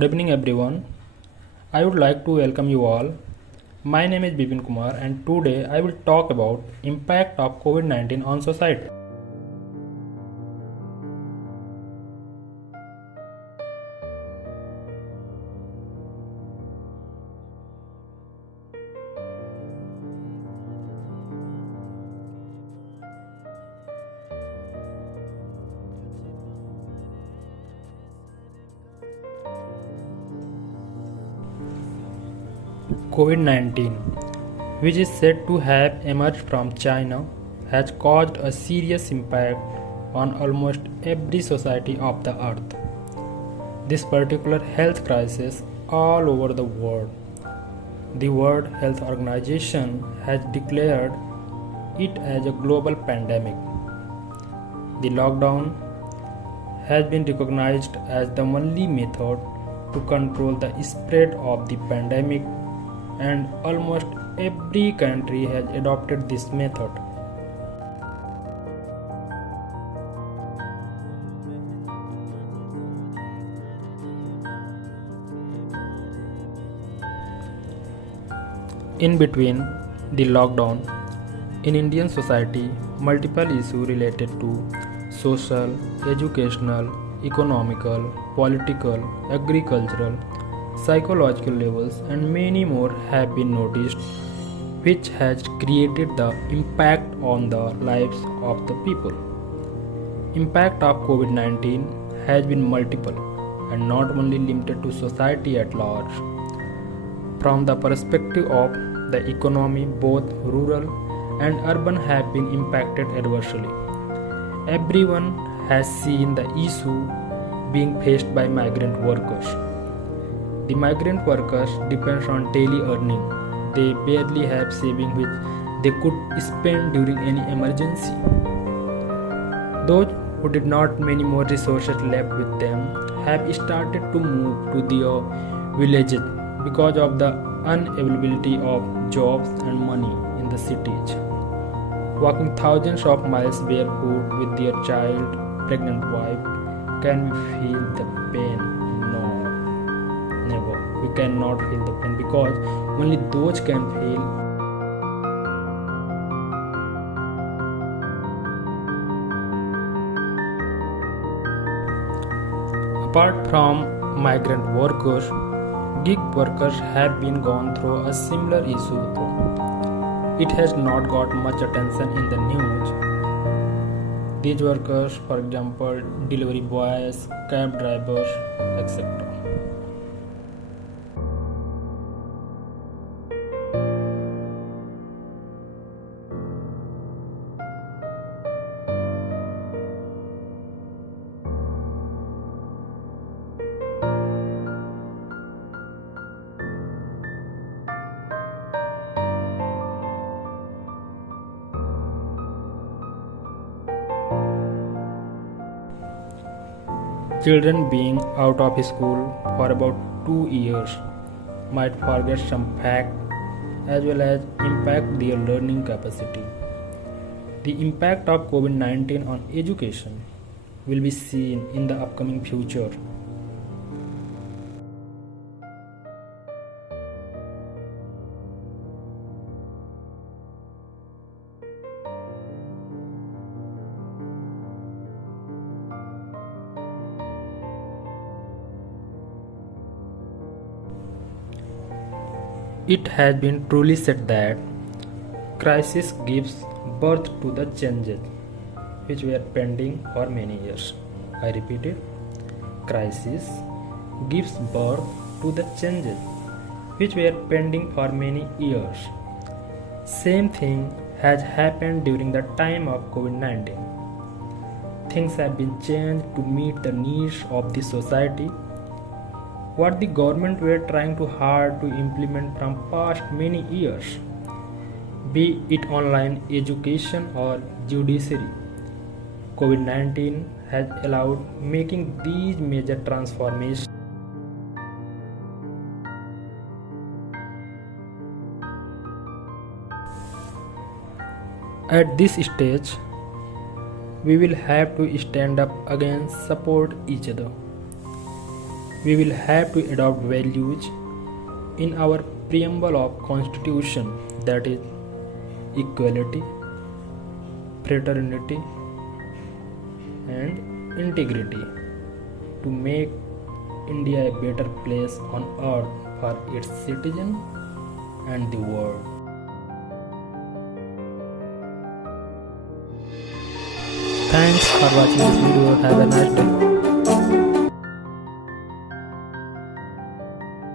Good evening, everyone. I would like to welcome you all. My name is Bipin Kumar, and today I will talk about impact of COVID-19 on society. COVID-19, which is said to have emerged from China, has caused a serious impact on almost every society of the earth. This particular health crisis all over the world. The World Health Organization has declared it as a global pandemic. The lockdown has been recognized as the only method to control the spread of the pandemic, and almost every country has adopted this method. In between the lockdown, in Indian society, multiple issues related to social, educational, economical, political, agricultural, psychological levels, and many more have been noticed, which has created the impact on the lives of the people. Impact of COVID-19 has been multiple and not only limited to society at large. From the perspective of the economy, both rural and urban have been impacted adversely. Everyone has seen the issue being faced by migrant workers. The migrant workers depend on daily earning. They barely have savings which they could spend during any emergency. Those who did not many more resources left with them have started to move to their villages because of the unavailability of jobs and money in the cities. Walking thousands of miles barefoot with their child, pregnant wife, can we feel the pain? No, never. We cannot feel the pain because only those can feel. Apart from migrant workers, gig workers have been gone through a similar issue though. It has not got much attention in the news. These workers, for example, delivery boys, cab drivers, etc. Children being out of school for about 2 years might forget some fact as well as impact their learning capacity. The impact of COVID-19 on education will be seen in the upcoming future. It has been truly said that crisis gives birth to the changes which were pending for many years. I repeat it. Crisis gives birth to the changes which were pending for many years. Same thing has happened during the time of COVID-19. Things have been changed to meet the needs of the society. What the government were trying too hard to implement from past many years, be it online education or judiciary. COVID-19 has allowed making these major transformations. At this stage, we will have to stand up against support each other. we will have to adopt values in our preamble of constitution, that is equality, fraternity and integrity, to make India a better place on earth for its citizens and the world. Thanks for watching this video. Have a nice day.